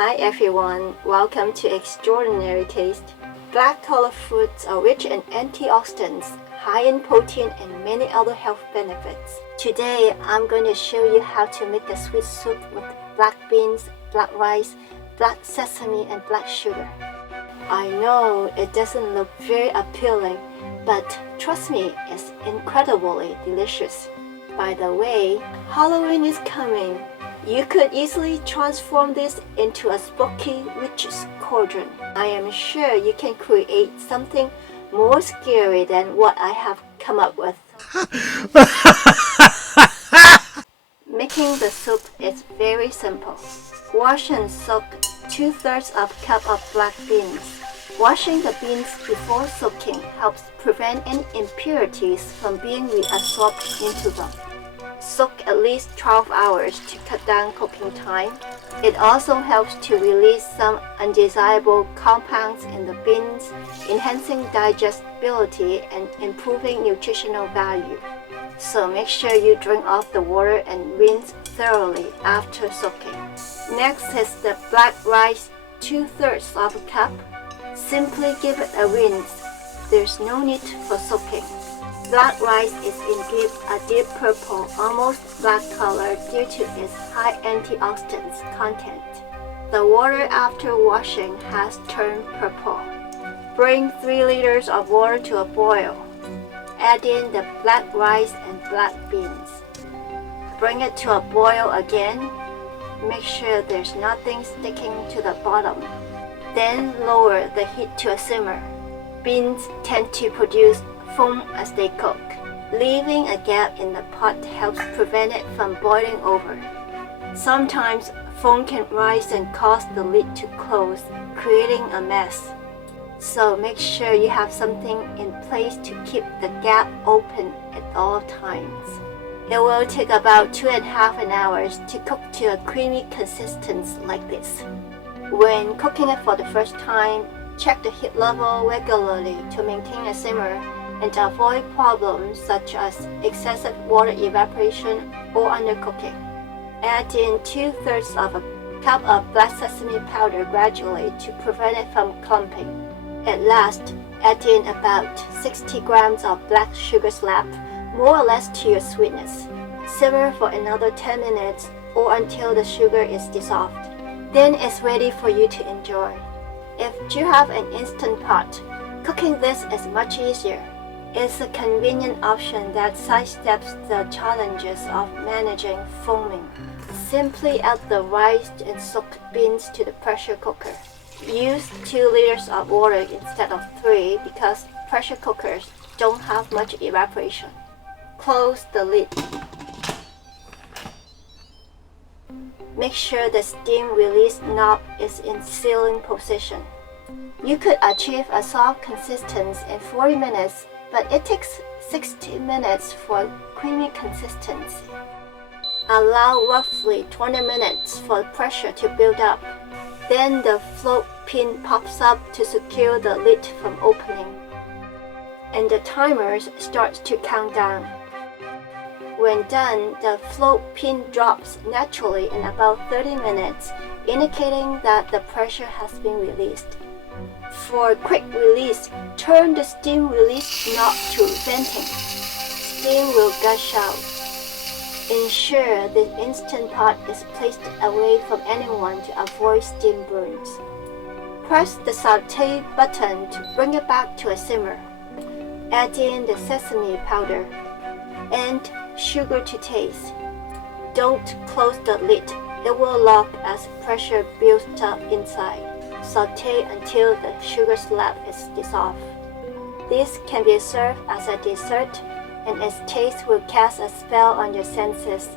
Hi everyone, welcome to Extraordinary Taste. Black color fruits are rich in antioxidants, high in protein and many other health benefits. Today I'm going to show you how to make a sweet soup with black beans, black rice, black sesame and black sugar. I know it doesn't look very appealing, but trust me, it's incredibly delicious. By the way, Halloween is coming. You could easily transform this into a spooky witch's cauldron. I am sure you can create something more scary than what I have come up with. Making the soup is very simple. Wash and soak 2/3 of a cup of black beans. Washing the beans before soaking helps prevent any impurities from being reabsorbed into them. Soak at least 12 hours to cut down cooking time. It also helps to release some undesirable compounds in the beans, enhancing digestibility and improving nutritional value. So make sure you drain off the water and rinse thoroughly after soaking. Next is the black rice, 2/3 of a cup. Simply give it a rinse. There's no need for soaking. Black rice is in a deep purple, almost black color due to its high antioxidants content. The water after washing has turned purple. Bring 3 liters of water to a boil. Add in the black rice and black beans. Bring it to a boil again. Make sure there's nothing sticking to the bottom. Then lower the heat to a simmer. Beans tend to produce foam as they cook. Leaving a gap in the pot helps prevent it from boiling over. Sometimes foam can rise and cause the lid to close, creating a mess. So make sure you have something in place to keep the gap open at all times. It will take about 2.5 hours to cook to a creamy consistency like this. When cooking it for the first time, check the heat level regularly to maintain a simmer and avoid problems such as excessive water evaporation or undercooking. Add in 2/3 of a cup of black sesame powder gradually to prevent it from clumping. At last, add in about 60 grams of black sugar slab, more or less to your sweetness. Simmer for another 10 minutes or until the sugar is dissolved. Then it's ready for you to enjoy. If you have an instant pot, cooking this is much easier. It's a convenient option that sidesteps the challenges of managing foaming. Simply add the rice and soaked beans to the pressure cooker. Use 2 liters of water instead of 3 because pressure cookers don't have much evaporation. Close the lid. Make sure the steam release knob is in sealing position. You could achieve a soft consistency in 40 minutes, but it takes 60 minutes for creamy consistency. Allow roughly 20 minutes for pressure to build up. Then the float pin pops up to secure the lid from opening. And the timer starts to count down. When done, the float pin drops naturally in about 30 minutes, indicating that the pressure has been released. For quick release, turn the steam release knob to venting. Steam will gush out. Ensure the Instant Pot is placed away from anyone to avoid steam burns. Press the saute button to bring it back to a simmer. Add in the sesame powder and sugar to taste. Don't close the lid. It will lock as pressure builds up inside. Saute until the sugar slab is dissolved. This can be served as a dessert, and its taste will cast a spell on your senses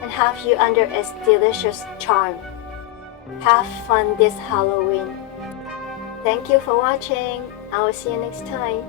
and have you under its delicious charm. Have fun this Halloween. Thank you for watching. I will see you next time.